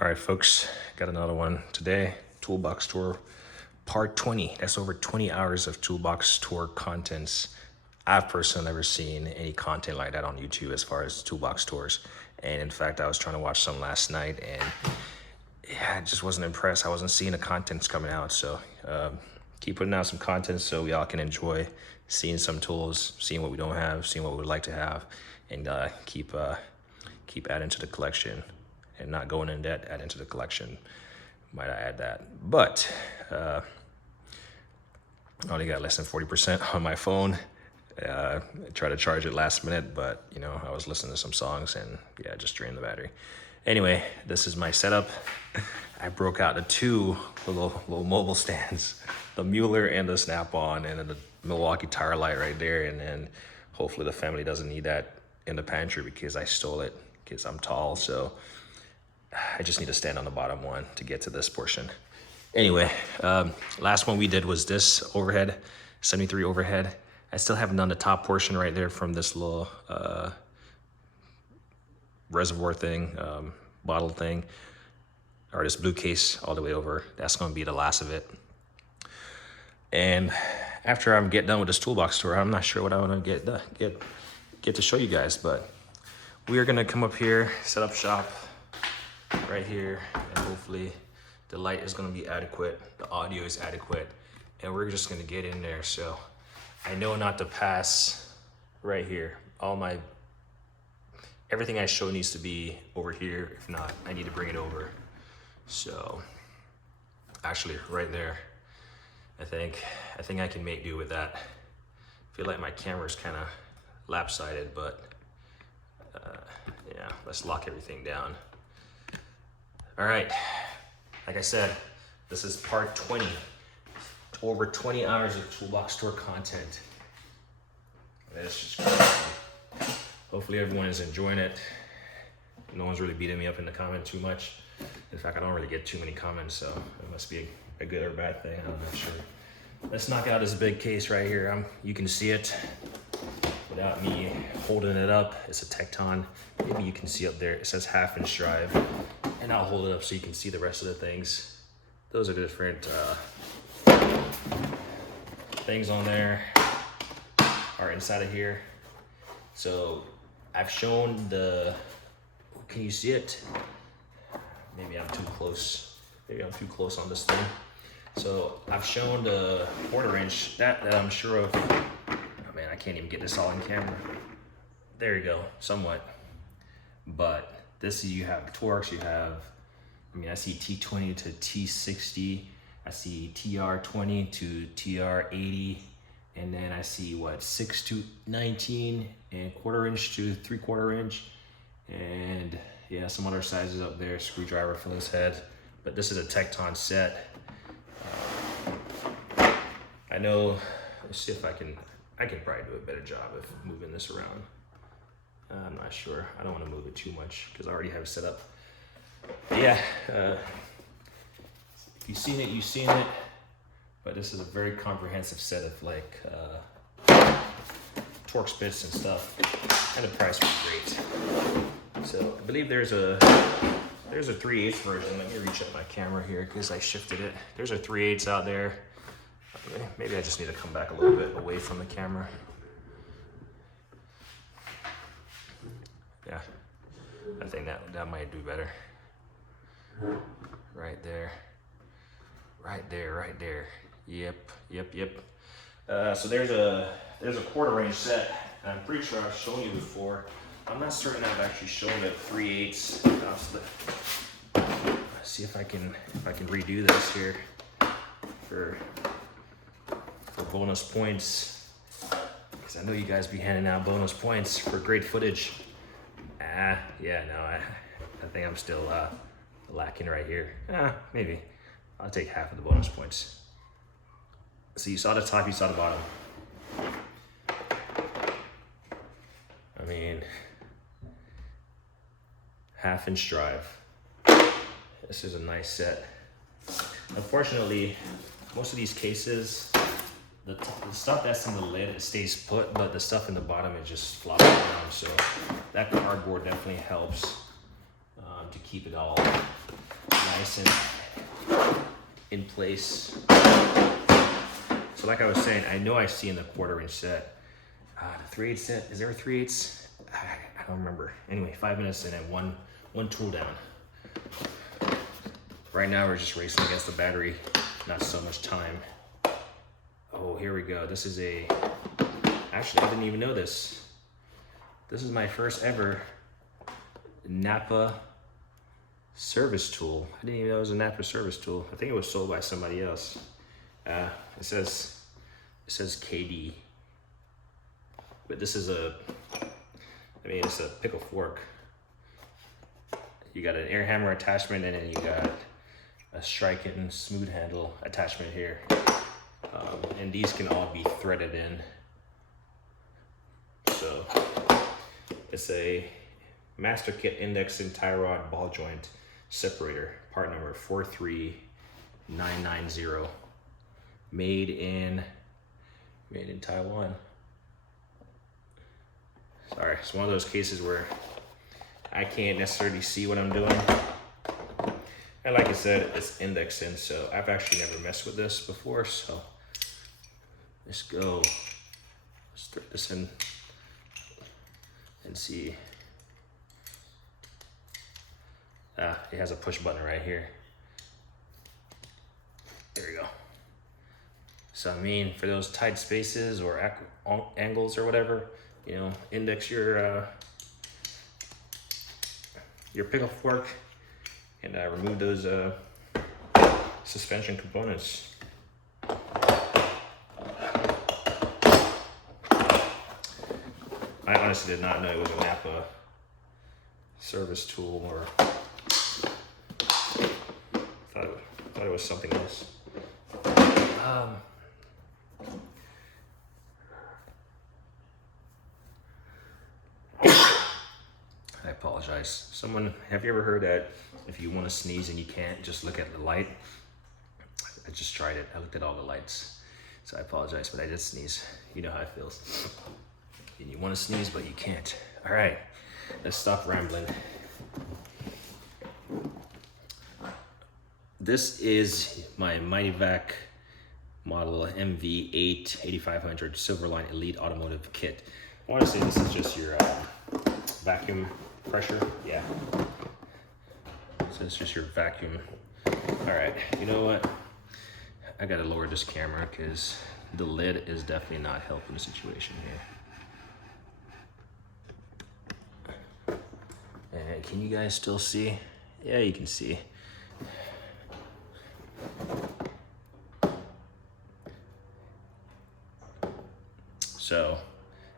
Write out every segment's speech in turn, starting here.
All right, folks, got another one today. Toolbox tour part 20. That's over 20 hours of toolbox tour contents. I've personally never seen any content like that on YouTube as far as toolbox tours. And in fact, I was trying to watch some last night and yeah, I just wasn't impressed. I wasn't seeing the contents coming out. So keep putting out some content so we all can enjoy seeing some tools, seeing what we don't have, seeing what we would like to have, and keep adding to the collection and not going in debt, add into the collection. Might I add that? But I only got less than 40% on my phone. I tried to charge it last minute, but you know, I was listening to some songs and yeah, just drained the battery. Anyway, this is my setup. I broke out the two little mobile stands, the Mueller and the Snap-on, and then the Milwaukee Tire Light right there. And then hopefully the family doesn't need that in the pantry because I stole it because I'm tall. So I just need to stand on the bottom one to get to this portion. Anyway, last one we did was this overhead, 73 overhead. I still haven't done the top portion right there from this little reservoir thing, bottle thing, or this blue case all the way over. That's gonna be the last of it. And after I get done with this toolbox tour, I'm not sure what I wanna get to show you guys, but we are gonna come up here, set up shop right here, and hopefully the light is gonna be adequate, the audio is adequate, and we're just gonna get in there. So I know not to pass right here. Everything I show needs to be over here. If not, I need to bring it over. So actually right there, I think I can make do with that. I feel like my camera's kind of lap-sided, but yeah, let's lock everything down. All right, like I said, this is part 20. Over 20 hours of toolbox tour content. That's just crazy. Hopefully everyone is enjoying it. No one's really beating me up in the comment too much. In fact, I don't really get too many comments, so it must be a good or bad thing. I'm not sure. Let's knock out this big case right here. You can see it without me holding it up. It's a Tecton. Maybe you can see up there. It says 1/2" drive. And I'll hold it up so you can see the rest of the things. Those are different things on there are inside of here. So I've shown can you see it? Maybe I'm too close. Maybe I'm too close on this thing. So I've shown the 1/4 inch that I'm sure of. Oh man, I can't even get this all in camera. There you go, somewhat. But this, you have Torx, you have, I see T20 to T60, I see TR20 to TR80, and then I see what, 6 to 19 and 1/4 inch to 3/4 inch, and yeah, some other sizes up there, screwdriver, Phillips head. But this is a Tecton set. I know, let's see if I can probably do a better job of moving this around. I'm not sure. I don't want to move it too much because I already have it set up. But yeah, if you've seen it, you've seen it. But this is a very comprehensive set of like Torx bits and stuff, and the price was great. So I believe there's a 3/8 version. Let me reach up my camera here because I shifted it. There's a 3/8 out there. Maybe I just need to come back a little bit away from the camera. Yeah, I think that might do better. Right there, right there, right there. Yep. So there's a 1/4 inch set. I'm pretty sure I've shown you before. I'm not certain I've actually shown the 3/8. Let's see if I can redo this here for bonus points, because I know you guys be handing out bonus points for great footage. Yeah, no, I think I'm still lacking right here. Maybe. I'll take half of the bonus points. So you saw the top, you saw the bottom. I mean, 1/2 inch drive. This is a nice set. Unfortunately, most of these cases, the stuff that's in the lid, it stays put, but the stuff in the bottom, it just flops around. So that cardboard definitely helps to keep it all nice in place. So like I was saying, I know I see in the 1/4 inch set. The 3/8 set, is there a 3/8? I don't remember. Anyway, 5 minutes in and one tool down. Right now we're just racing against the battery, not so much time. Oh, here we go. This is actually, I didn't even know this. This is my first ever Napa service tool. I didn't even know it was a Napa service tool. I think it was sold by somebody else. It says KD, but this is it's a pickle fork. You got an air hammer attachment, and then you got a Striken smooth handle attachment here. And these can all be threaded in. So it's a Master Kit Index and tie rod ball joint separator, part number 43990, made in Taiwan. Sorry, it's one of those cases where I can't necessarily see what I'm doing. And like I said, it's indexing, so I've actually never messed with this before, so let's go. Let's thread this in and see. It has a push button right here. There we go. So I mean, for those tight spaces or angles or whatever, you know, index your pickle fork and remove those suspension components. I honestly did not know it was a Napa service tool, or thought it was something else. I apologize. Have you ever heard that if you want to sneeze and you can't, just look at the light? I just tried it. I looked at all the lights. So I apologize, but I did sneeze. You know how it feels. And you want to sneeze, but you can't. All right, let's stop rambling. This is my Mightyvac model MV8 8500 Silverline Elite Automotive Kit. I want to say this is just your vacuum pressure. Yeah. So it's just your vacuum. All right, you know what? I gotta lower this camera because the lid is definitely not helping the situation here. And can you guys still see? Yeah, you can see. So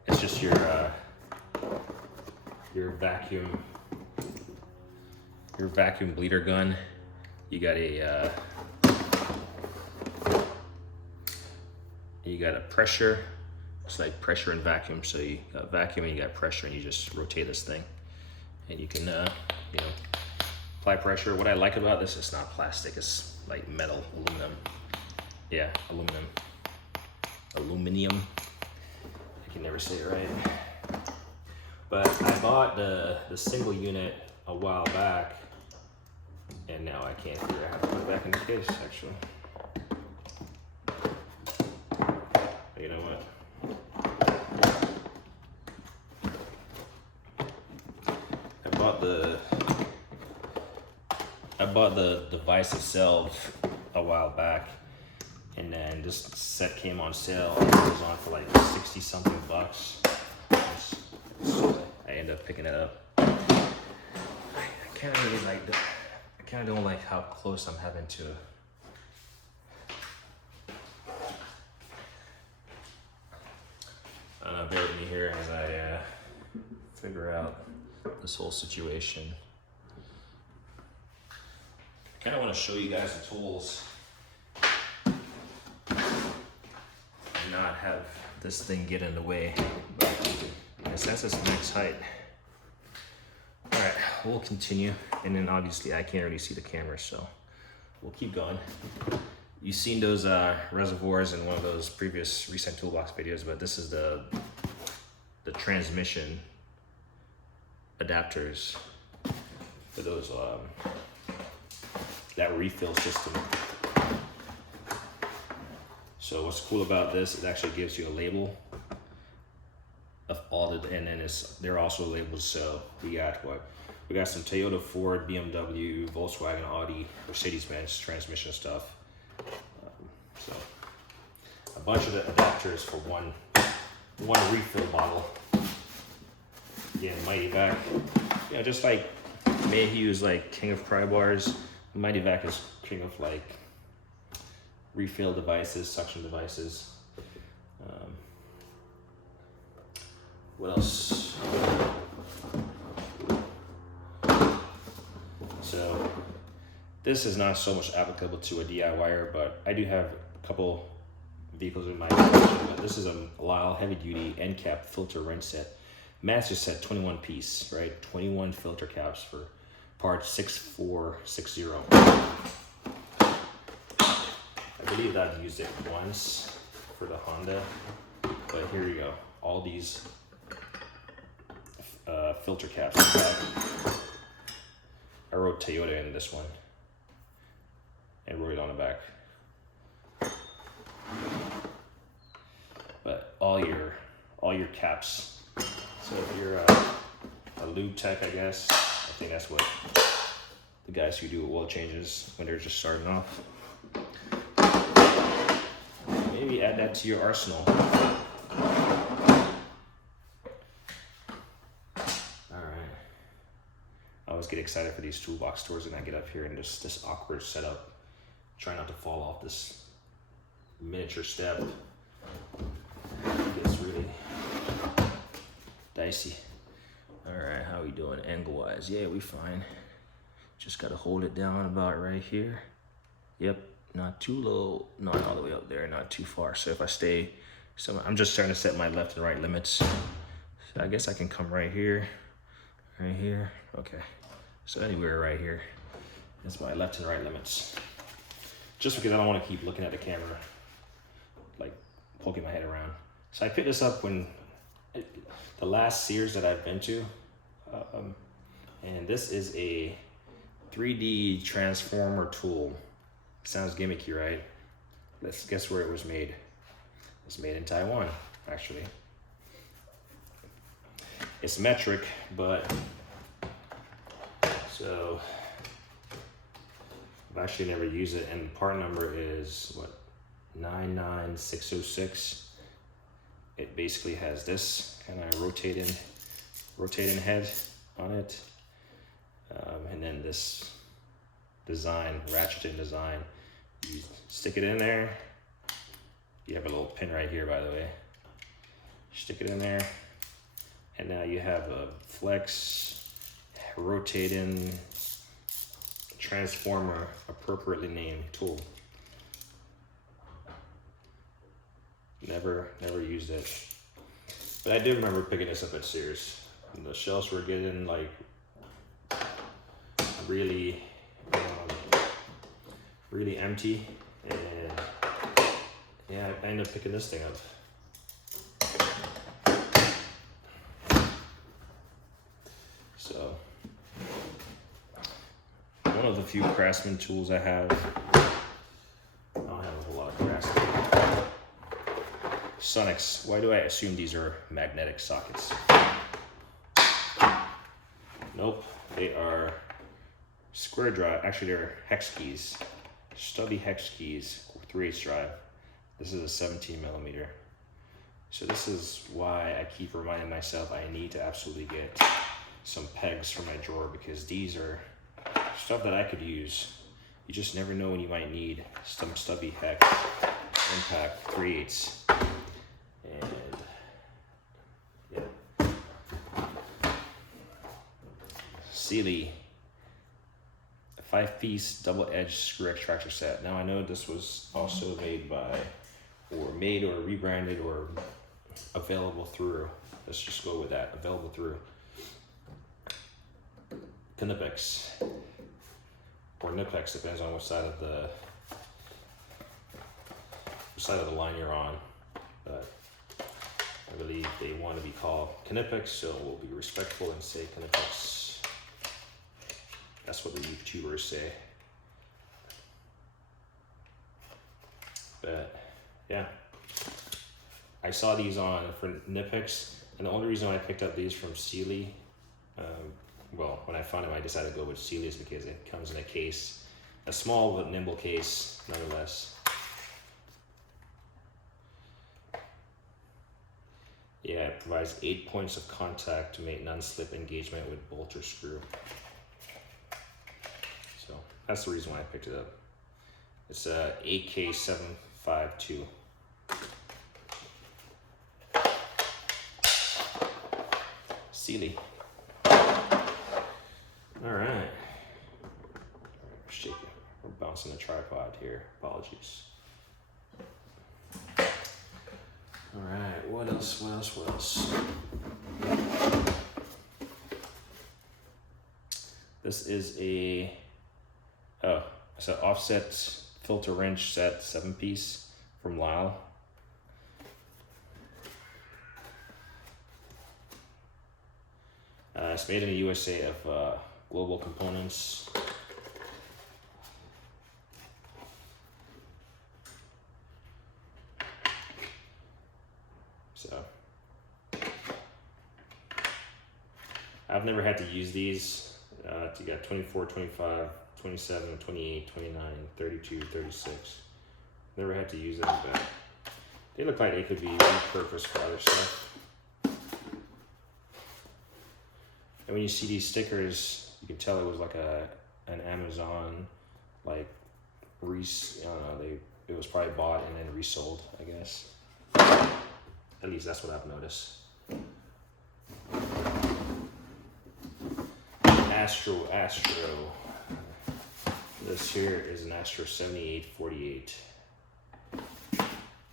it's just your vacuum bleeder gun. You got a pressure. It's like pressure and vacuum. So you got vacuum and you got pressure, and you just rotate this thing, and you can apply pressure. What I like about this, it's not plastic. It's like metal, aluminum. Yeah, aluminum. I can never say it right. But I bought the single unit a while back, and now I can't figure out how to put it back in the case, actually. You know what? I bought the device itself a while back, and then this set came on sale. It was on for like 60 something bucks. So I ended up picking it up. I kind of really like that. I kind of don't like how close I'm having to. Bear with me here as I figure out this whole situation. I kind of want to show you guys the tools and not have this thing get in the way. But that's its max height. All right, we'll continue. And then obviously I can't really see the camera, so we'll keep going. You've seen those reservoirs in one of those previous recent toolbox videos, but this is the transmission adapters for those that refill system. So what's cool about this, it actually gives you a label of all the, and then they're also labeled. So we got some Toyota, Ford, BMW, Volkswagen, Audi, Mercedes-Benz transmission stuff. So a bunch of the adapters for one refill bottle. Again, Mighty Vac, just like Mayhew is like king of pry bars, Mighty Vac is king of like refill devices, suction devices. What else? So this is not so much applicable to a DIYer, but I do have a couple vehicles in my collection. But this is a Lyle heavy duty end cap filter rinse set. Master set 21 piece, right? 21 filter caps for part 6460. I believe I've used it once for the Honda, but here you go. All these filter caps. I wrote Toyota in this one and wrote it on the back. But all your caps. So if you're a lube tech, I guess, I think that's what the guys who do oil changes when they're just starting off. Maybe add that to your arsenal. Alright. I always get excited for these toolbox tours and I get up here in this awkward setup. Try not to fall off this miniature step. It's really dicey. Alright, how we doing angle wise? Yeah, we fine. Just gotta hold it down about right here. Yep. Not too low, not all the way up there, not too far. So if I stay, I'm just starting to set my left and right limits. So I guess I can come right here. Okay. So anywhere right here. That's my left and right limits. Just because I don't want to keep looking at the camera, like poking my head around. So I picked this up when the last Sears that I've been to. And this is a 3D transformer tool. Sounds gimmicky, right? Let's guess where it was made. It's made in Taiwan, actually. It's metric, but so I've actually never used it, and the part number is what, 99606. It basically has this kind of rotating head on it, and then this design, ratcheting design. You stick it in there. You have a little pin right here, by the way. Stick it in there, and now you have a flex, rotating, transformer, appropriately named tool. Never used it, but I do remember picking this up at Sears. And the shelves were getting like really empty, and yeah, I ended up picking this thing up. So one of the few Craftsman tools I have. I don't have a whole lot of Craftsman. Sonics. Why do I assume these are magnetic sockets? Nope, they are square drive. Actually, they're hex keys, stubby hex keys, 3/8 drive. This is a 17 millimeter. So this is why I keep reminding myself I need to absolutely get some pegs for my drawer, because these are stuff that I could use. You just never know when you might need some stubby hex impact 3/8. And yeah, Sealy 5-piece double-edged screw extractor set. Now I know this was also made by, or rebranded, or available through. Let's just go with that. Available through Knipex or Knipex, depends on which side of the line you're on. But I believe they want to be called Knipex, so we'll be respectful and say Knipex. That's what the YouTubers say. But yeah, I saw these on for Knipex, and the only reason why I picked up these from Sealy, well, when I found them, I decided to go with Sealy's because it comes in a case, a small but nimble case, nonetheless. Yeah, it provides 8 points of contact to make non-slip engagement with bolt or screw. So that's the reason why I picked it up. It's a AK752. Sealy. All right. Shaking. We're bouncing the tripod here. Apologies. All right. What else? This is it's an offset filter wrench set, 7-piece from Lyle. It's made in the USA of Global Components. So I've never had to use these. You got 24, 25, 27, 28, 29, 32, 36. Never had to use them, but they look like they could be repurposed for other stuff. And when you see these stickers, you can tell it was like an Amazon, like, I don't know, it was probably bought and then resold, I guess. At least that's what I've noticed. Astro. This here is an Astro 7848.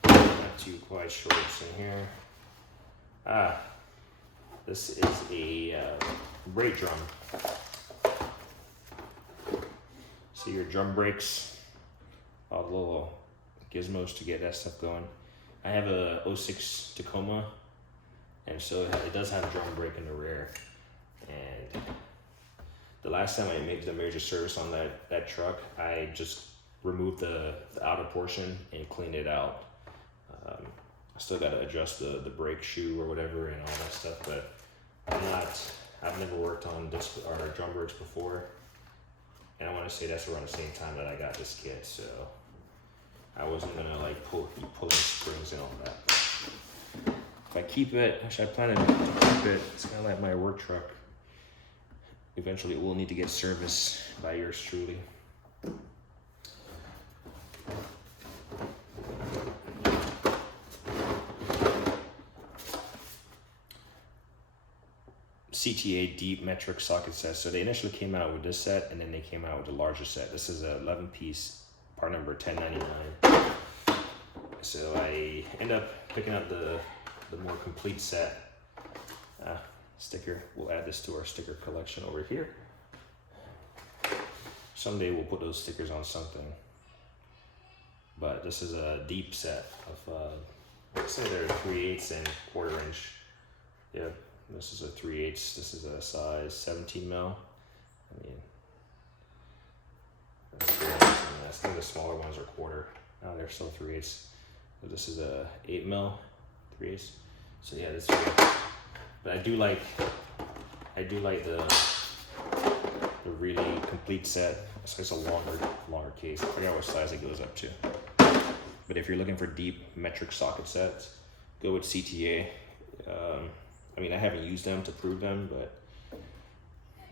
Not too quite sure what's in here. This is a brake drum. See your drum brakes, all the little gizmos to get that stuff going. I have a 06 Tacoma, and so it does have a drum brake in the rear. And the last time I made the major service on that truck, I just removed the outer portion and cleaned it out. I still got to adjust the brake shoe or whatever and all that stuff, but I've never worked on disc or drum brakes before, and I want to say that's around the same time that I got this kit, so I wasn't gonna like pull the springs and all that. If I keep it, actually I plan to keep it. It's kind of like my work truck. Eventually it will need to get serviced by yours truly. CTA deep metric socket set. So they initially came out with this set, and then they came out with a larger set. This is a 11-piece, part number 1099. So I end up picking up the more complete set. Sticker. We'll add this to our sticker collection over here. Someday we'll put those stickers on something. But this is a deep set of, let's say they're 3/8 and 1/4 inch. Yep. This is a 3/8. This is a size 17 mil. I mean, I think the smaller ones are 1/4. No, they're still 3/8. So this is a 8 mil, 3/8. So yeah, this. But I do like the really complete set. It's a longer case. I forgot what size it goes up to. But if you're looking for deep metric socket sets, go with CTA. I mean, I haven't used them to prove them, but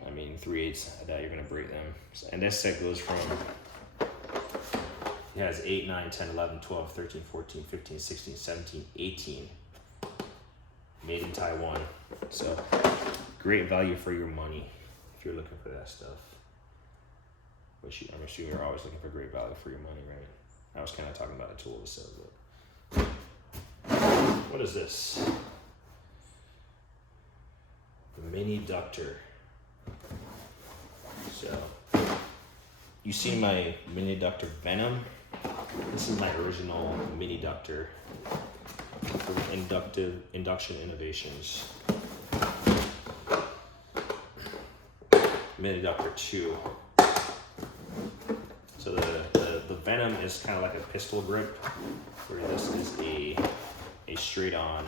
I mean, 3/8, I doubt you're gonna break them. And this set goes from, it has 8, 9, 10, 11, 12, 13, 14, 15, 16, 17, 18. Made in Taiwan. So, great value for your money if you're looking for that stuff. Which I'm assuming you're always looking for great value for your money, right? I was kind of talking about a tool that says it. What is this? The mini ductor. So, you see my mini ductor Venom? This is my original mini ductor from Induction Innovations. Mini ductor 2. So the Venom is kind of like a pistol grip, where this is a straight on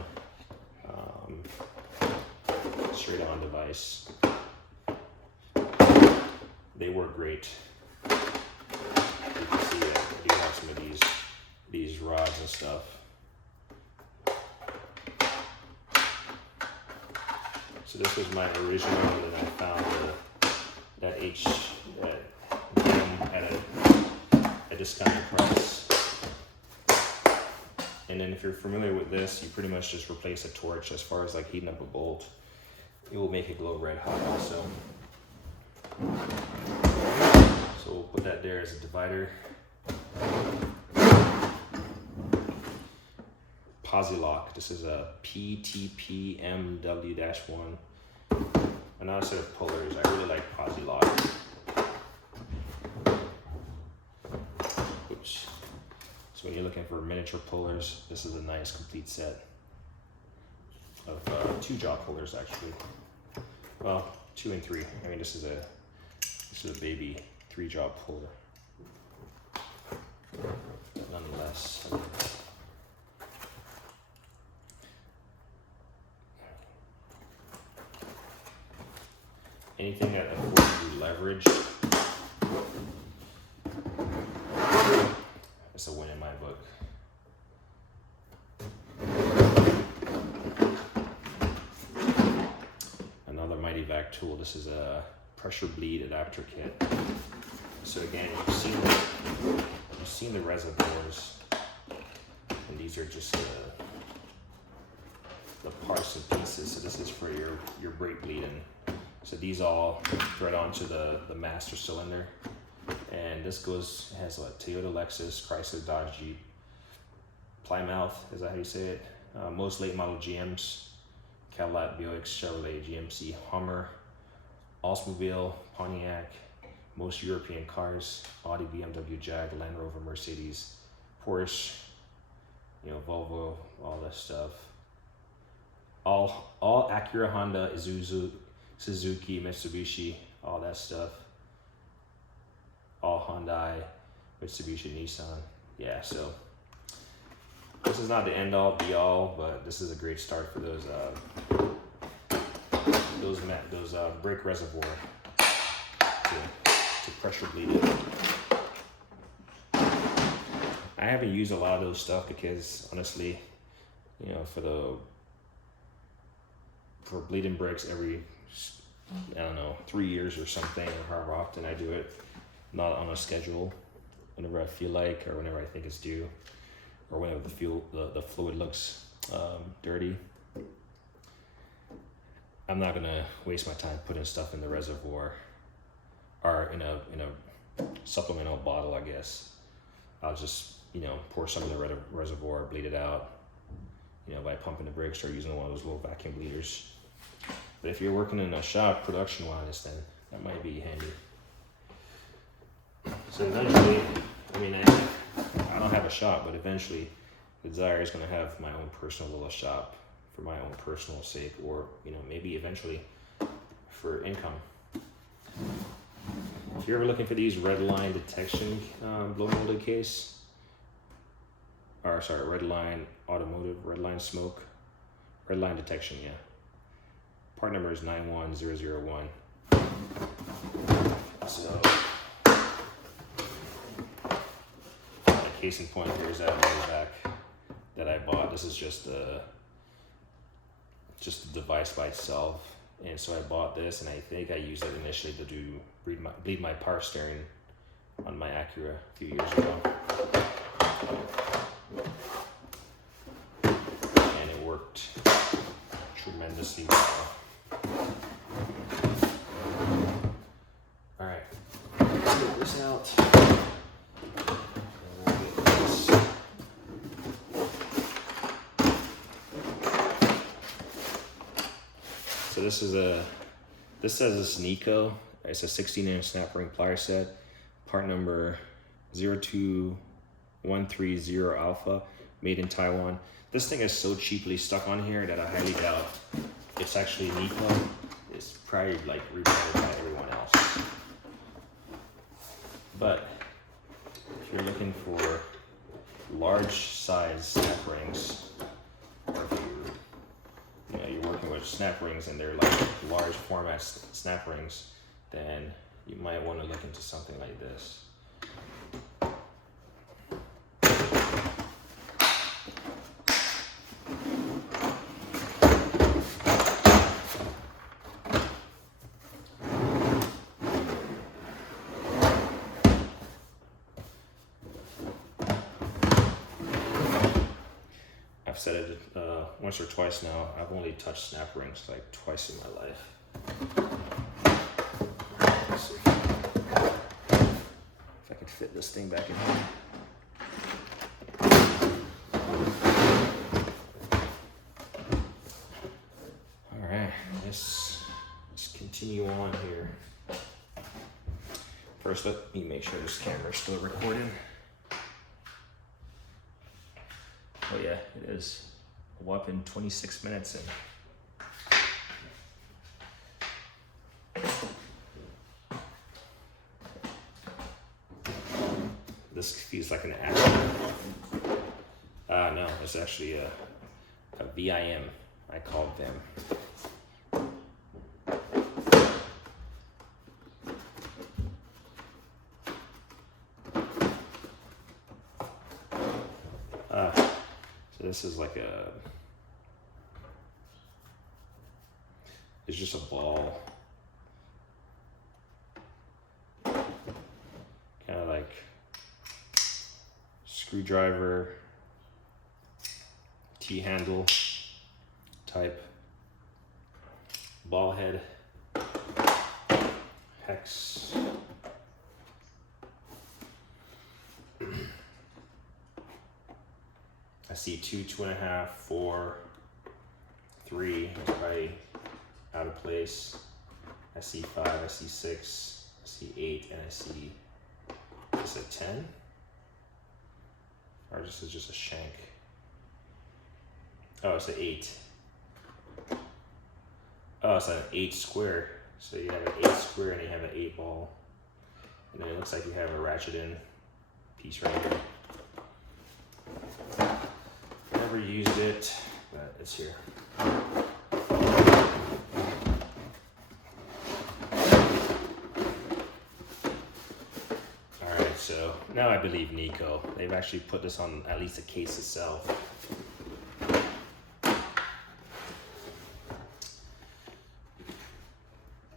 device. They work great. You can see that I do have some of these rods and stuff. So this was my original, and then I found that at a discounted price. And then if you're familiar with this, you pretty much just replace a torch as far as like heating up a bolt. It will make it glow red hot also. So we'll put that there as a divider. Posilock. This is a PTP-MW-1. Another set of pullers. I really like Posilock. Oops. So when you're looking for miniature pullers, this is a nice complete set of 2 jaw pullers actually. Well, 2 and 3. I mean, this is a baby 3 jaw puller. Nonetheless. Anything that affords you leverage, it's a win in my book. Another Mighty Vac tool. This is a pressure bleed adapter kit. So again, you've seen the reservoirs, and these are just the parts and pieces. So this is for your brake bleeding. So these all thread onto the master cylinder, and this has a Toyota, Lexus, Chrysler, Dodge, Jeep, Plymouth, is that how you say it? Most late model GMs, Cadillac, Buick, Chevrolet, GMC, Hummer, Oldsmobile, Pontiac, most European cars, Audi, BMW, Jag, Land Rover, Mercedes, Porsche, Volvo, all that stuff. All Acura, Honda, Isuzu, Suzuki, Mitsubishi, all that stuff. All Hyundai, Mitsubishi, Nissan. Yeah, so this is not the end all be all, but this is a great start for those brake reservoir to pressure bleed it. I haven't used a lot of those stuff because honestly, for bleeding brakes every, 3 years or something, or however often I do it, not on a schedule, whenever I feel like, or whenever I think it's due, or whenever the fluid looks dirty. I'm not gonna waste my time putting stuff in the reservoir, or in a supplemental bottle, I guess. I'll just, pour some in the reservoir, bleed it out, by pumping the brakes or using one of those little vacuum bleeders. But if you're working in a shop production-wise, then that might be handy. So eventually, I don't have a shop, but eventually the desire is going to have my own personal little shop for my own personal sake, or maybe eventually for income. If you're ever looking for these red line detection blow molded case, red line automotive, red line smoke, red line detection, yeah. Part number is 91001. So, a case in point, here's that Vac that I bought. This is just the device by itself, and so I bought this, and I think I used it initially to bleed my power steering on my Acura a few years ago, and it worked tremendously well. All right, let's get this out. So this says it's Nico. It's a 16-inch snap ring plier set. Part number 02130 Alpha, made in Taiwan. This thing is so cheaply stuck on here that I highly doubt it's actually Nico. It's probably like rebranded by everyone else. But if you're looking for large size snap rings, or if you're working with snap rings and they're like large format snap rings, then you might want to look into something like this. I've said it once or twice now. I've only touched snap rings like twice in my life. Let's see if I can fit this thing back in here. All right, let's continue on here. First, let me make sure this camera's still recording. Oh yeah, it is. A whopping 26 minutes in. This feels like an acronym. No, it's actually a VIM. I called them. So this is like it's just a ball. Kind of like screwdriver, T-handle type ball head, hex. I see 2, 2.5, 4, 3, it's probably out of place. I see 5, I see 6, I see 8, and I see, is it 10? Or this is just a shank? Oh, it's an 8. Oh, it's an 8 square. So you have an 8 square and you have an 8 ball. And then it looks like you have a ratchet in piece right here. Never used it, but it's here. Alright, so now I believe Nico. They've actually put this on at least the case itself.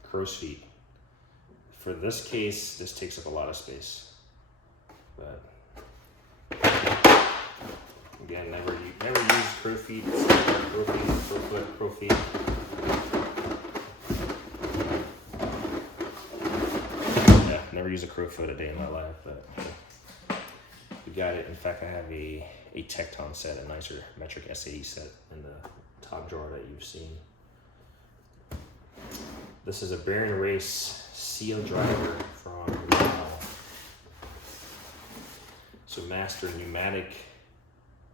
Crow's feet. For this case, this takes up a lot of space. But again, never use crow feet, crow foot, crow feet. Yeah, never use a crow foot a day in my life, but we got it. In fact, I have a Tecton set, a nicer metric S80 set in the top drawer that you've seen. This is a bearing race seal driver from so Master Pneumatic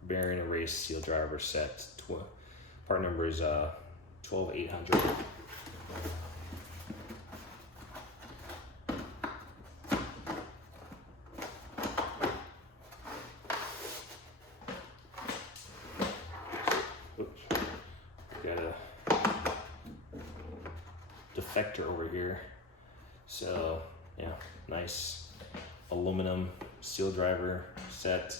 bearing erase seal driver set. Part number is 12800. Oops. Got a defector over here. So yeah, nice aluminum seal driver set.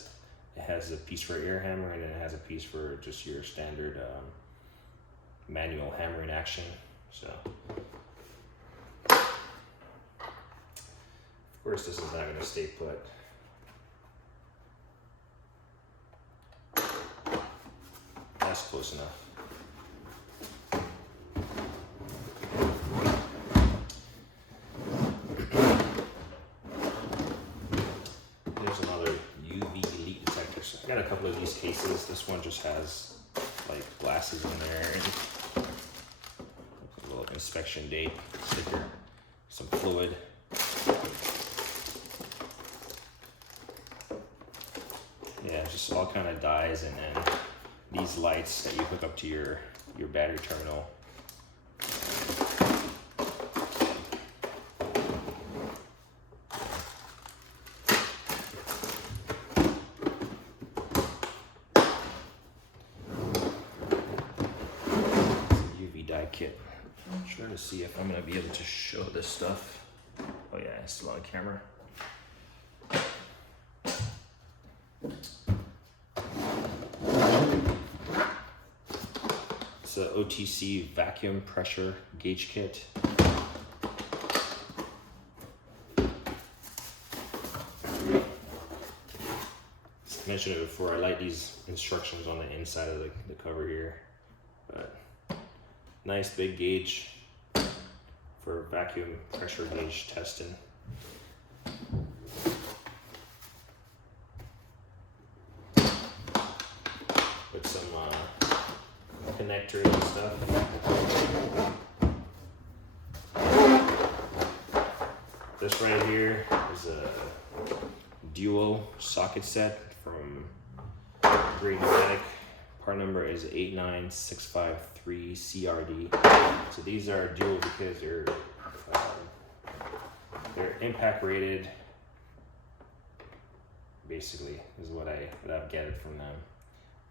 It has a piece for air hammer and then it has a piece for just your standard manual hammering action. So of course this is not going to stay put. That's close enough. I got a couple of these cases. This one just has like glasses in there and a little inspection date sticker, some fluid. Yeah, just all kind of dies, and then these lights that you hook up to your battery terminal. trying to see if I'm gonna be able to show this stuff. Oh yeah, it's still on camera. It's a OTC vacuum pressure gauge kit. I mentioned it before, I like these instructions on the inside of the cover here. But nice big gauge for vacuum pressure gauge testing. With some connectors and stuff. This right here is a dual socket set from Great Pneumatic. Part number is 89653CRD. So these are dual because they're impact rated. Basically, is what I've gathered from them.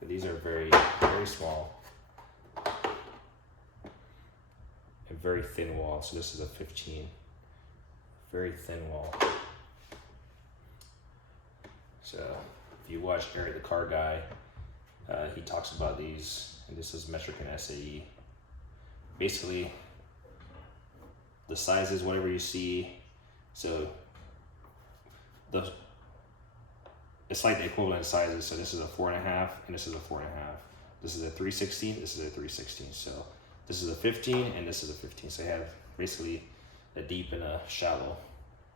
But these are very, very small. A very thin wall. So this is a 15. Very thin wall. So if you watch Eric the Car Guy, he talks about these, and this is metric and SAE. Basically, the sizes, whatever you see, so it's like the equivalent sizes. So this is a 4.5, and this is a 4.5. This is a 3/16. This is a 3/16. So this is a 15, and this is a 15. So you have basically a deep and a shallow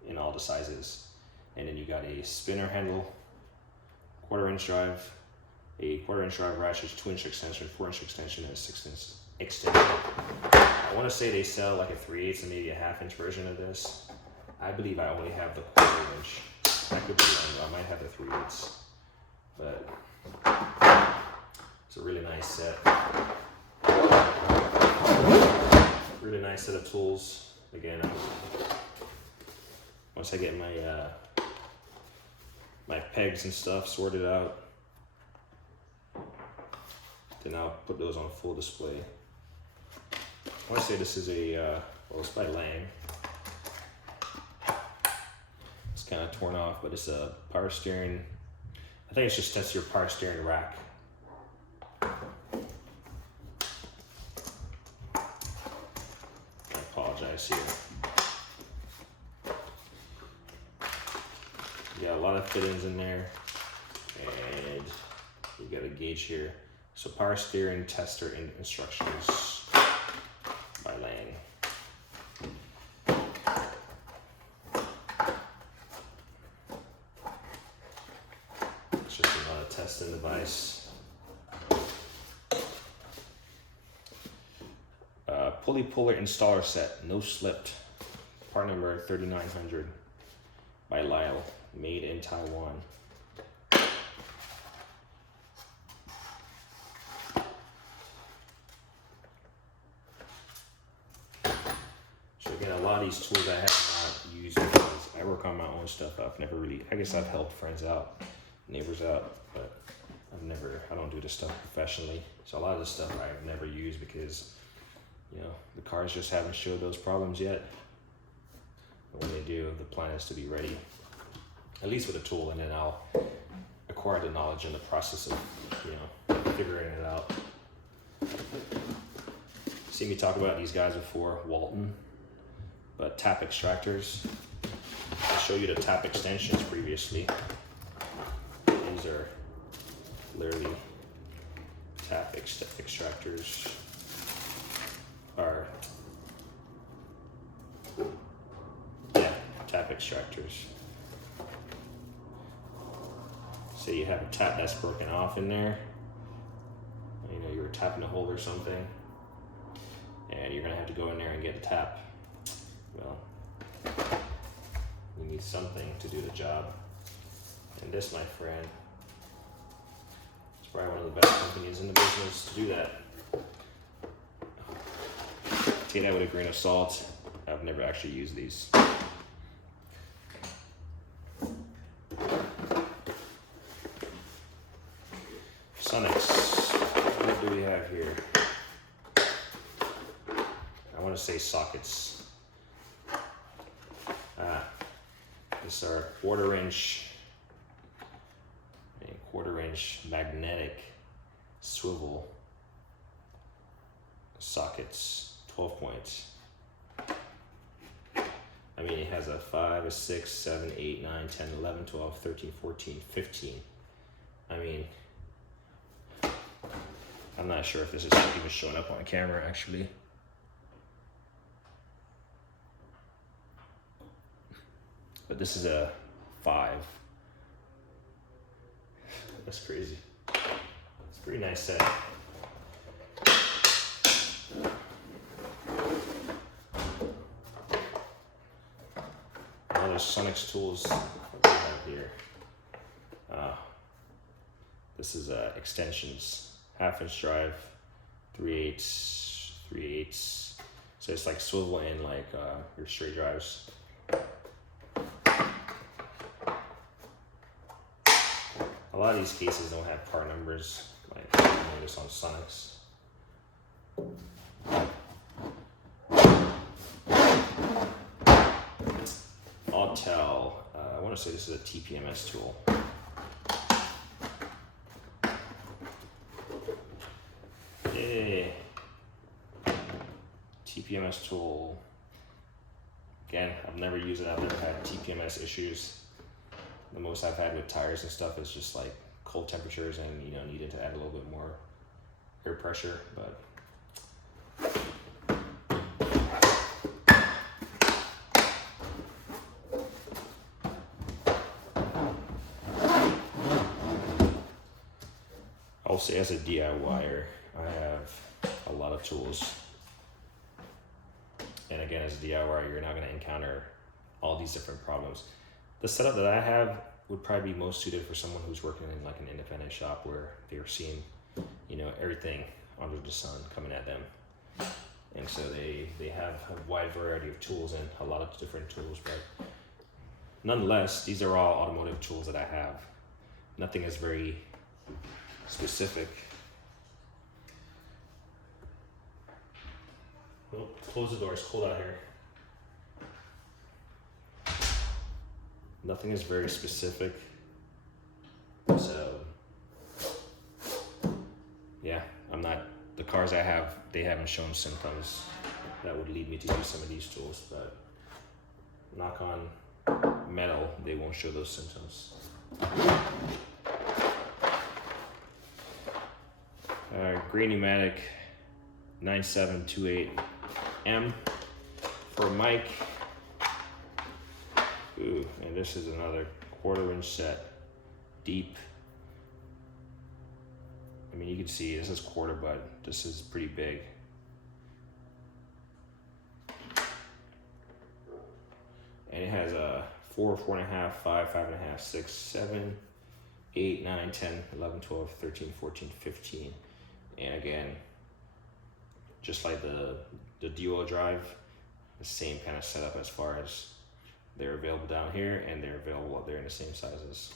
in all the sizes. And then you got a spinner handle, 1/4-inch drive, a 1/4-inch drive ratchet, 2-inch extension, 4-inch extension, and a 6-inch extension. I want to say they sell like a 3/8 and maybe a 1/2-inch version of this. I believe I only have the 1/4-inch. I could be wrong, I might have the 3/8. But it's a really nice set. Really nice set of tools. Again, once I get my pegs and stuff sorted out, then I'll put those on full display. I want to say this is well, it's by Lang. It's kind of torn off, but it's a power steering. I think it's just that's your power steering rack. I apologize here. Yeah, a lot of fittings in there, and you got a gauge here. So power steering tester instructions by Lang. It's just another testing device. Pulley puller installer set, no slipped. Part number 3900 by Lyle, made in Taiwan. So again, a lot of these tools I have not used because I work on my own stuff. I guess I've helped friends out, neighbors out, but I don't do this stuff professionally. So a lot of this stuff I've never used because, you know, the cars just haven't showed those problems yet. But when they do, the plan is to be ready, at least with a tool, and then I'll acquire the knowledge in the process of, you know, figuring it out. Seen me talk about these guys before, Walton, but tap extractors. I'll show you the tap extensions previously. These are literally tap extractors. Tap extractors. Say you have a tap that's broken off in there, you know, you were tapping a hole or something, and you're gonna have to go in there and get a tap. Well, you need something to do the job, and this, my friend, is probably one of the best companies in the business to do that. Take that with a grain of salt. I've never actually used these. Sonex, what do we have here? I want want to say sockets. These are quarter-inch magnetic swivel sockets, 12 points. I mean, it has a 5, a 6, 7, 8, 9, 10, 11, 12, 13, 14, 15. I mean, I'm not sure if this is even showing up on camera actually. But this is a 5. That's crazy. It's a pretty nice set. Other Sonix tools that we have here. This is extensions, 1/2-inch drive, 3/8, 3/8. So it's like swivel in like your straight drives. A lot of these cases don't have part numbers, like you notice on Sonix. Autel, I want to say this is a TPMS tool. Yay! TPMS tool. Again, I've never used it. I've never had TPMS issues. The most I've had with tires and stuff is just like cold temperatures and needed to add a little bit more air pressure, but I'll say as a DIYer, I have a lot of tools. And again, as a DIYer, you're not going to encounter all these different problems. The setup that I have would probably be most suited for someone who's working in like an independent shop where they're seeing, everything under the sun coming at them. And so they have a wide variety of tools and a lot of different tools, but nonetheless, these are all automotive tools that I have. Nothing is very specific. Well, close the door, it's cold out here. Nothing is very specific. So, yeah, the cars I have, they haven't shown symptoms that would lead me to use some of these tools, but knock on metal, they won't show those symptoms. Green Pneumatic 9728M for a mic. Ooh, and this is another 1/4-inch set, deep. I mean, you can see this is 1/4, but this is pretty big. And it has a 4, 4.5, 5, 5.5, 6, 7, 8, 9, 10, 11, 12, 13, 14, 15. And again, just like the dual drive, the same kind of setup as far as they're available down here and they're available up there in the same sizes.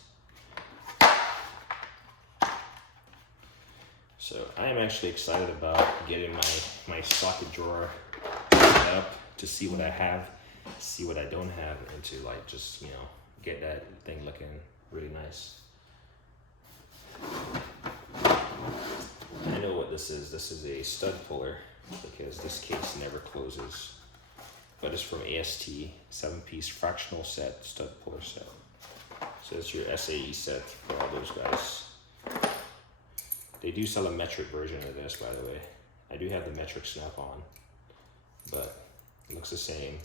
So I am actually excited about getting my socket drawer set up to see what I have, see what I don't have, and to like just get that thing looking really nice. I know what this is. This is a stud puller because this case never closes. But it's from AST, 7-piece fractional set, stud puller set. So it's your SAE set for all those guys. They do sell a metric version of this, by the way. I do have the metric snap-on, but it looks the same.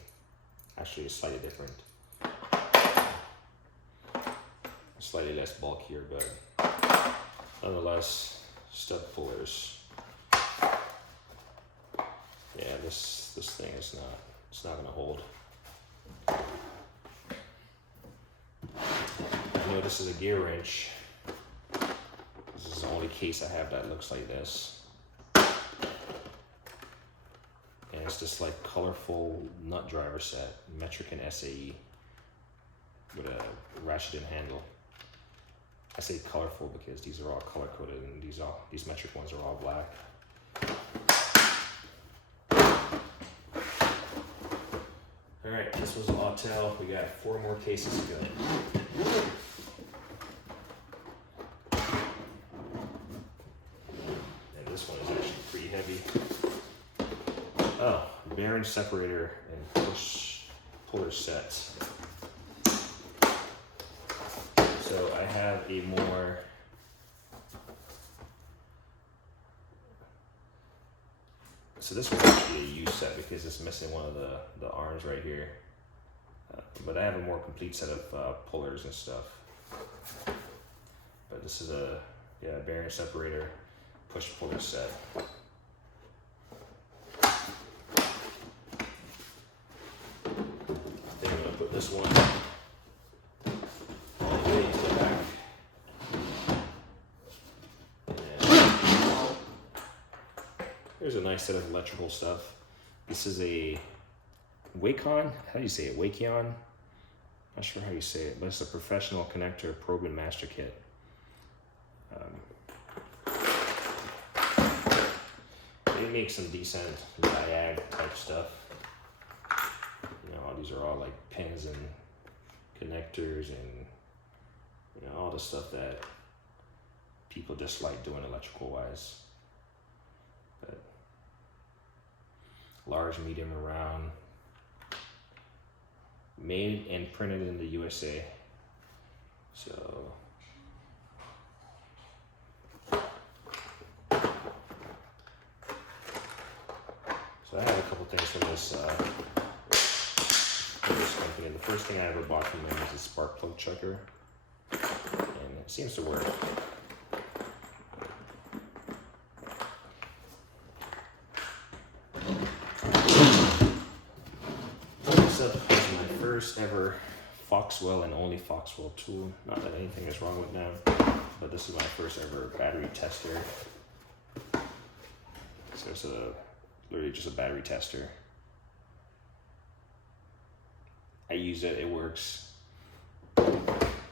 Actually, it's slightly different. Slightly less bulkier, but nonetheless, stud pullers. Yeah, this thing is it's not gonna hold. I know this is a gear wrench. This is the only case I have that looks like this. And it's just like colorful nut driver set, metric and SAE with a ratcheted handle. I say colorful because these are all color coded and these metric ones are all black. this was Autel. We got 4 more cases to go. And this one is actually pretty heavy. Oh, bearing separator and push puller sets. So I have a more so this one's actually a U set because it's missing one of the arms right here. But I have a more complete set of pullers and stuff. But this is a bearing separator push puller set. Then I'm gonna put this one all the way to the back. And here's a nice set of electrical stuff. This is a Wacom. How do you say it? Wakion? Not sure how you say it, but it's a professional connector probe and master kit. They make some decent diag type stuff. You know, these are all like pins and connectors and, you know, all the stuff that people just like doing electrical wise. But large, medium, and round. Made and printed in the USA. So I have a couple things from this company. The first thing I ever bought from them was a spark plug checker, and it seems to work. This is my first ever Foxwell and only Foxwell tool. Not that anything is wrong with them, but this is my first ever battery tester. So it's literally just a battery tester. I use it, it works.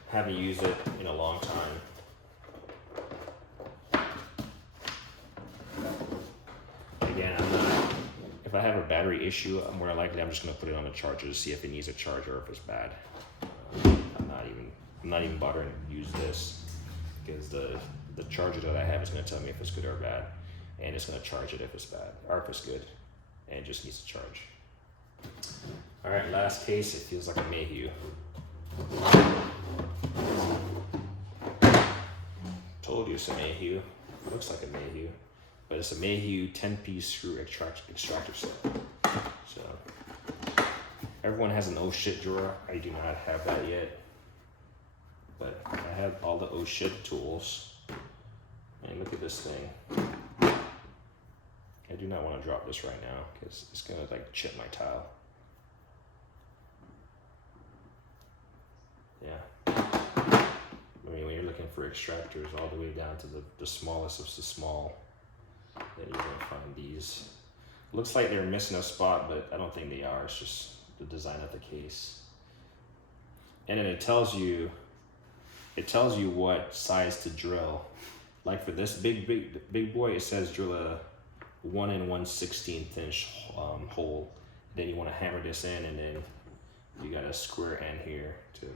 Haven't used it in a long time. Again, if I have a battery issue, more likely I'm just gonna put it on a charger to see if it needs a charger or if it's bad. I'm not even bothering to use this because the charger that I have is gonna tell me if it's good or bad. And it's gonna charge it if it's bad, or if it's good, and it just needs to charge. All right, last case, it feels like a Mayhew. Told you it's a Mayhew, looks like a Mayhew, but it's a Mayhew 10-piece screw extractor set. So, everyone has an oh shit drawer. I do not have that yet, but I have all the oh shit tools. And look at this thing. I do not want to drop this right now because it's gonna like chip my tile. Yeah. I mean, when you're looking for extractors all the way down to the smallest of the small, then you're gonna find these. Looks like they're missing a spot, but I don't think they are. It's just the design of the case. And then it tells you what size to drill. Like for this big boy, it says drill a 1 1/16 inch hole. Then you want to hammer this in, and then you got a square end here too.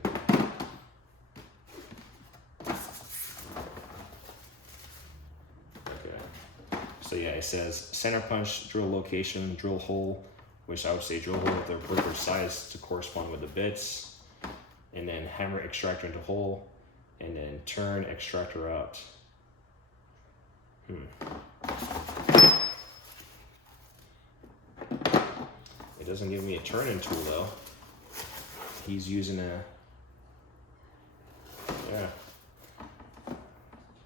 Okay. So yeah, it says center punch, drill location, drill hole, which I would say drill hole with the appropriate size to correspond with the bits, and then hammer extractor into hole, and then turn extractor out. It doesn't give me a turning tool though. He's using it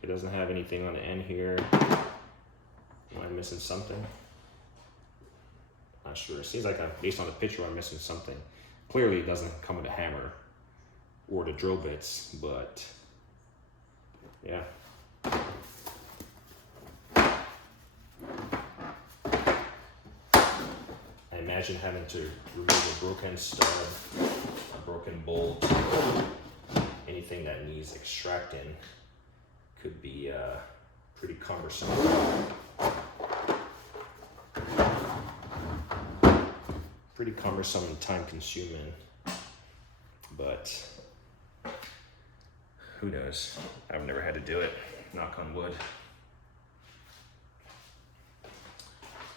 doesn't have anything on the end here. Am I missing something? Not sure. It seems like based on the picture, I'm missing something. Clearly it doesn't come with a hammer or the drill bits, but yeah. I imagine having to remove a broken stud, a broken bolt, anything that needs extracting could be pretty cumbersome. pretty cumbersome and time consuming, but who knows? I've never had to do it, knock on wood.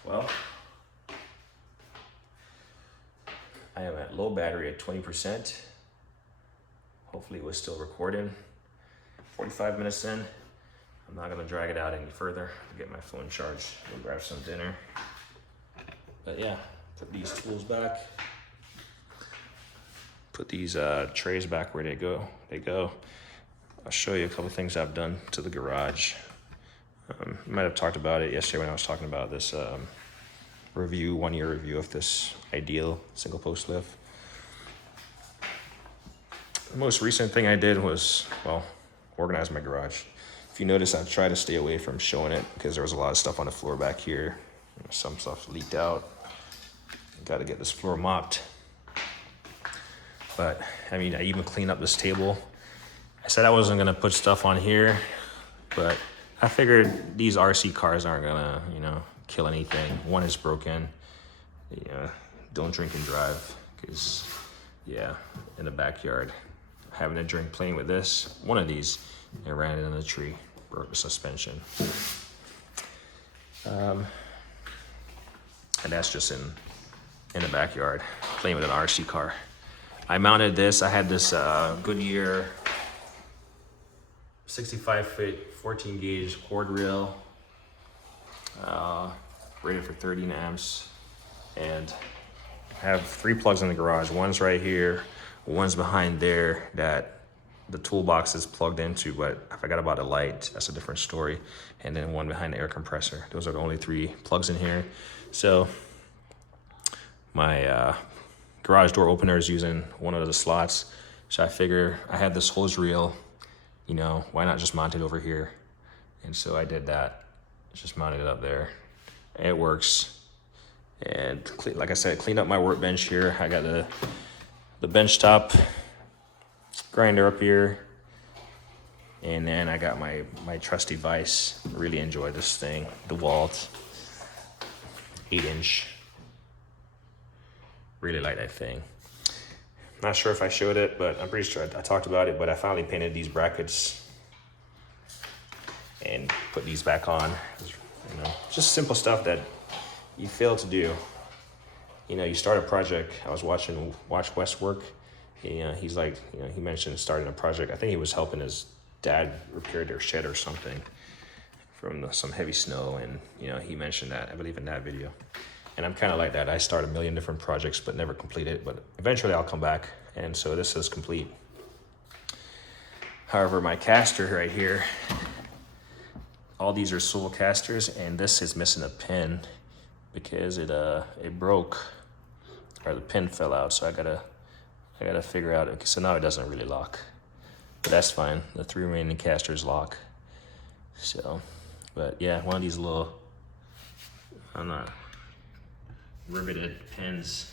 Well, I am at low battery at 20%. Hopefully it was still recording. 45 minutes in. I'm not gonna drag it out any further. I'll get my phone charged. Go grab some dinner. But yeah, put these tools back. Put these trays back where they go. I'll show you a couple things I've done to the garage. Might have talked about it yesterday when I was talking about this review, 1 year review of this Ideal single post lift. The most recent thing I did was, well, organize my garage. If you notice, I try to stay away from showing it because there was a lot of stuff on the floor back here. Some stuff leaked out. Got to get this floor mopped. But I mean, I even cleaned up this table. I said I wasn't gonna put stuff on here, but I figured these RC cars aren't gonna, kill anything. One is broken. Don't drink and drive, because yeah, in the backyard, having a drink playing with this, one of these, and ran it in a tree, broke the suspension. And that's just in the backyard, playing with an RC car. I mounted this, I had this Goodyear 65-foot 14 gauge cord reel, rated for 13 amps. And I have 3 plugs in the garage. One's right here, one's behind there that the toolbox is plugged into, but I forgot about the light. That's a different story. And then one behind the air compressor. Those are the only 3 plugs in here. So my garage door opener is using one of the slots. So I figure I had this hose reel, why not just mount it over here? And so I did that, just mounted it up there. It works. And like I said, cleaned up my workbench here. I got the bench top grinder up here. And then I got my trusty vise. Really enjoy this thing, DeWalt 8-inch. Really like that thing. Not sure if I showed it, but I'm pretty sure I talked about it, but I finally painted these brackets and put these back on. Just simple stuff that you fail to do. You start a project. I was watching Watch West work. He's like, he mentioned starting a project. I think he was helping his dad repair their shed or something from some heavy snow. And, he mentioned that, I believe, in that video. And I'm kind of like that. I start a million different projects, but never complete it. But eventually I'll come back. And so this is complete. However, my caster right here, all these are swivel casters, and this is missing a pin because it broke, or the pin fell out. So I gotta figure out. Okay, so now it doesn't really lock, but that's fine. The 3 remaining casters lock. So, but yeah, one of these little, riveted pins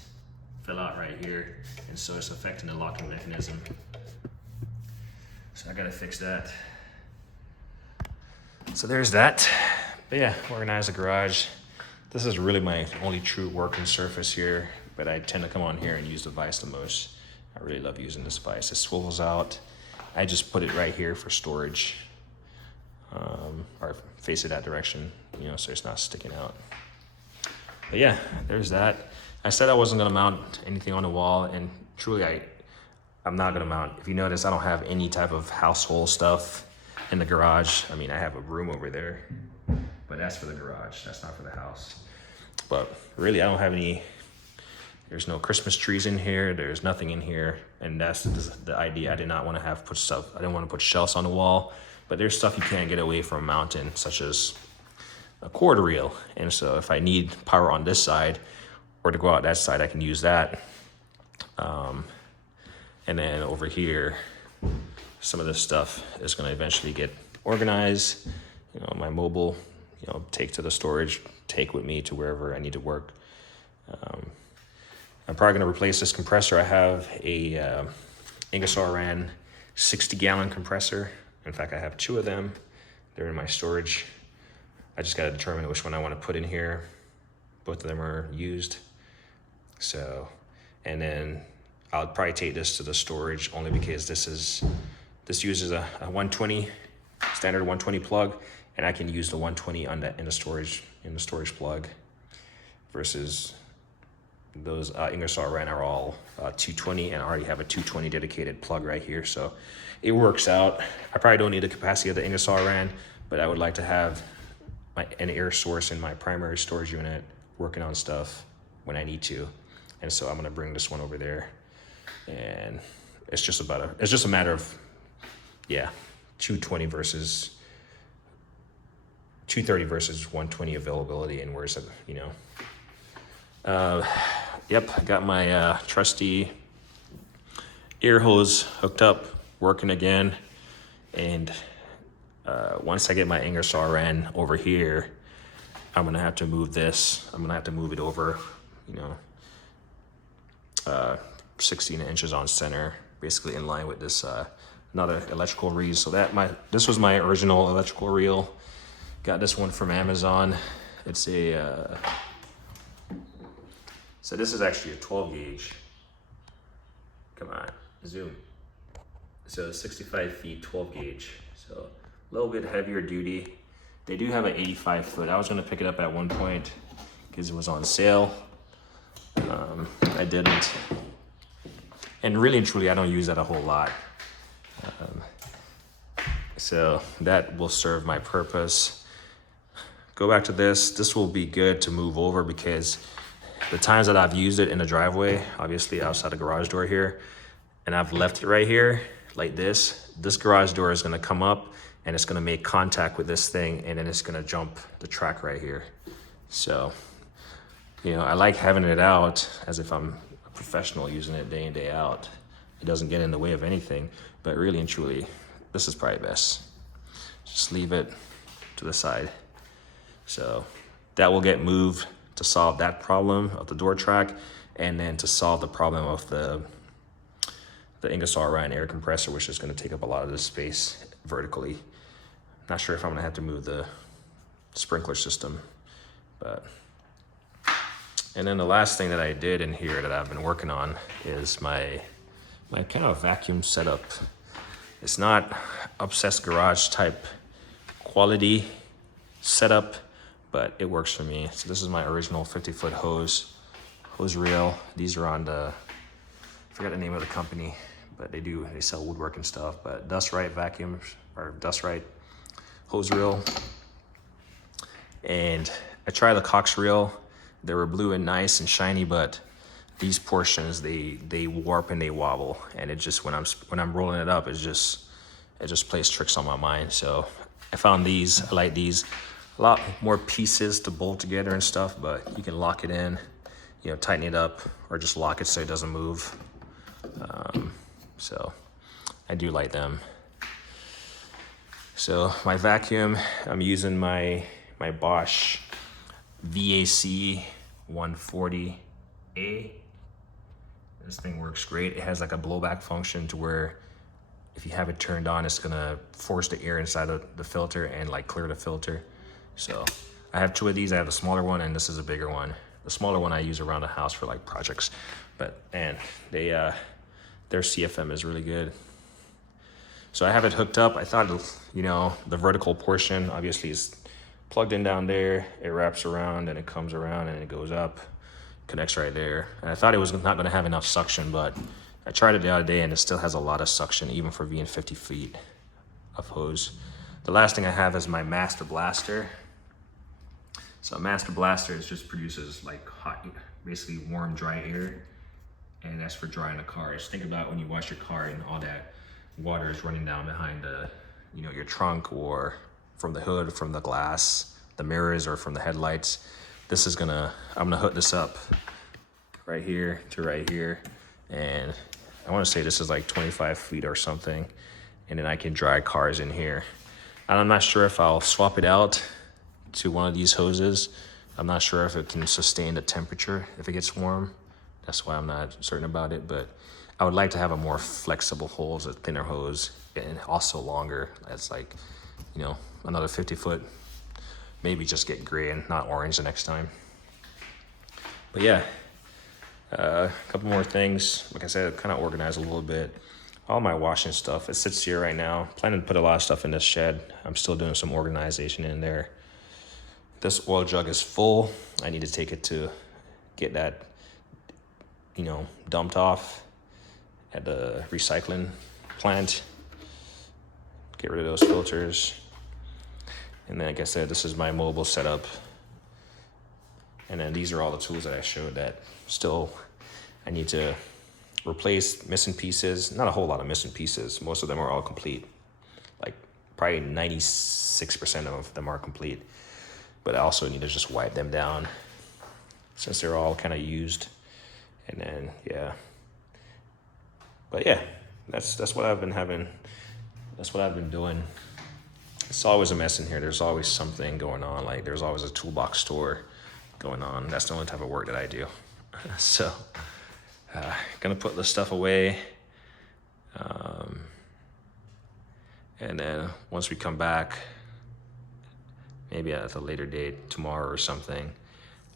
fell out right here, and so it's affecting the locking mechanism. So I gotta fix that. So there's that. But yeah, organize the garage. This is really my only true working surface here, but I tend to come on here and use the vise the most. I really love using this vise. It swivels out. I just put it right here for storage, or face it that direction, so it's not sticking out. But yeah, there's that. I said I wasn't gonna mount anything on the wall, and truly I'm not gonna mount. If you notice, I don't have any type of household stuff in the garage. I mean, I have a room over there, but that's for the garage. That's not for the house. But really, I don't have any, there's no Christmas trees in here. There's nothing in here. And that's the idea. I did not want to put stuff, I didn't want to put shelves on the wall, but there's stuff you can't get away from mounting, such as a cord reel. And so if I need power on this side or to go out that side, I can use that. And then over here, some of this stuff is going to eventually get organized. My mobile, take to the storage, take with me to wherever I need to work. I'm probably going to replace this compressor. I have a Ingersoll Rand 60-gallon compressor. In fact, I have 2 of them. They're in my storage. I just got to determine which one I want to put in here. Both of them are used. So, and then I'll probably take this to the storage only because this uses a 120 standard 120 plug, and I can use the 120 on in the storage plug, versus those Ingersoll Rand are all 220, and I already have a 220 dedicated plug right here, so it works out. I probably don't need the capacity of the Ingersoll Rand, but I would like to have an air source in my primary storage unit working on stuff when I need to, and so I'm gonna bring this one over there, and it's just a matter of 220 versus 230 versus 120 availability, and where's it, Yep, I got my trusty air hose hooked up, working again. And once I get my Ingersoll Rand over here, I'm gonna have to move this. I'm gonna have to move it over, 16 inches on center, basically in line with this another electrical reel. So this was my original electrical reel. Got this one from Amazon. It's a so this is actually a 12 gauge. Come on, zoom. So 65 feet, 12 gauge. So a little bit heavier duty. They do have an 85 foot. I was gonna pick it up at one point because it was on sale. I didn't. And really and truly, I don't use that a whole lot. So that will serve my purpose. Go back to this. This will be good to move over because the times that I've used it in the driveway, obviously outside the garage door here, and I've left it right here like this garage door is gonna come up and it's gonna make contact with this thing, and then it's gonna jump the track right here. So, I like having it out as if I'm a professional using it day in, day out. It doesn't get in the way of anything, but really and truly, this is probably best. Just leave it to the side. So that will get moved to solve that problem of the door track, and then to solve the problem of the Ingersoll Rand air compressor, which is going to take up a lot of this space vertically. Not sure if I'm going to have to move the sprinkler system, but. And then the last thing that I did in here that I've been working on is my kind of vacuum setup. It's not Obsessed Garage type quality setup, but it works for me. So this is my original 50-foot hose reel. These are on I forgot the name of the company, but they sell woodworking stuff, but Dust Right vacuums, or Dust Right hose reel. And I tried the Cox reel. They were blue and nice and shiny, but these portions, they warp and they wobble, and it just, when I'm rolling it up, it just plays tricks on my mind. So I found these. I like these. A lot more pieces to bolt together and stuff, but you can lock it in, tighten it up, or just lock it so it doesn't move. So I do like them. So my vacuum, I'm using my Bosch VAC 140A. This thing works great. It has like a blowback function to where if you have it turned on, it's gonna force the air inside of the filter and like clear the filter. So I have two of these. I have a smaller one, and this is a bigger one. The smaller one I use around the house for like projects, and their CFM is really good. So I have it hooked up. I thought, the vertical portion obviously is plugged in down there. It wraps around and it comes around and it goes up, connects right there. And I thought it was not gonna have enough suction, but I tried it the other day and it still has a lot of suction, even for being 50 feet of hose. The last thing I have is my Master Blaster. So Master Blaster just produces like hot, basically warm, dry air, and that's for drying the cars. Think about when you wash your car and all that water is running down behind your trunk, or from the hood, from the glass, the mirrors, or from the headlights. I'm gonna hook this up right here to right here, and I want to say this is like 25 feet or something, and then I can dry cars in here. And I'm not sure if I'll swap it out to one of these hoses. I'm not sure if it can sustain the temperature if it gets warm. That's why I'm not certain about it, but I would like to have a more flexible hose, a thinner hose, and also longer. That's like, another 50 foot, maybe just get gray and not orange the next time. But yeah, A couple more things. Like I said, kind of organized a little bit. All my washing stuff, it sits here right now. Planning to put a lot of stuff in this shed. I'm still doing some organization in there. This oil jug is full. I need to take it to get that, dumped off at the recycling plant. Get rid of those filters. And then, like I said, this is my mobile setup. And then these are all the tools that I showed that still I need to replace missing pieces. Not a whole lot of missing pieces. Most of them are all complete. Like probably 96% of them are complete. But I also need to just wipe them down since they're all kind of used. And then, yeah. But yeah, that's what I've been having. That's what I've been doing. It's always a mess in here. There's always something going on. Like there's always a toolbox tour going on. That's the only type of work that I do. So, gonna put the stuff away. And then once we come back, maybe at a later date, tomorrow or something,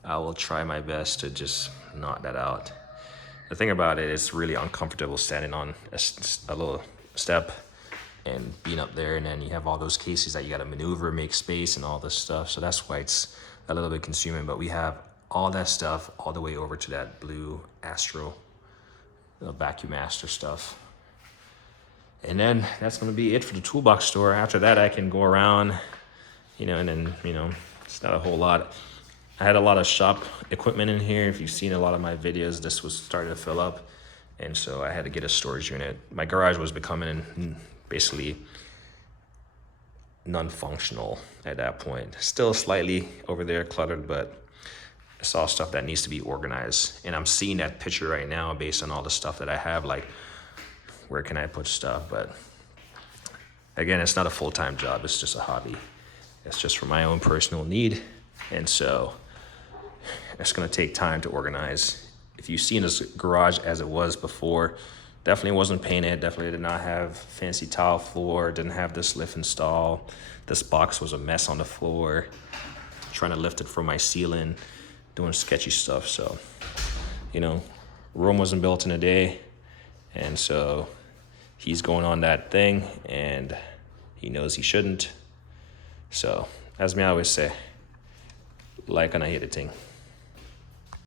I will try my best to just knock that out. The thing about it, it's really uncomfortable standing on a little step and being up there, and then you have all those cases that you got to maneuver, make space, and all this stuff. So that's why it's a little bit consuming. But we have all that stuff all the way over to that blue Astro, the Vacuum Master stuff. And then that's going to be it for the toolbox store. After that, I can go around, and then, it's not a whole lot. I had a lot of shop equipment in here. If you've seen a lot of my videos, this was starting to fill up. And so I had to get a storage unit. My garage was becoming basically non-functional at that point. Still slightly over there cluttered, but it's all stuff that needs to be organized. And I'm seeing that picture right now based on all the stuff that I have, like where can I put stuff? But again, it's not a full-time job. It's just a hobby. It's just for my own personal need. And so it's gonna take time to organize. If you've seen this garage as it was before, definitely wasn't painted, definitely did not have fancy tile floor, didn't have this lift install. This box was a mess on the floor, trying to lift it from my ceiling, doing sketchy stuff. So, Rome wasn't built in a day. And so he's going on that thing and he knows he shouldn't. So, as me always say, like and I hate a thing.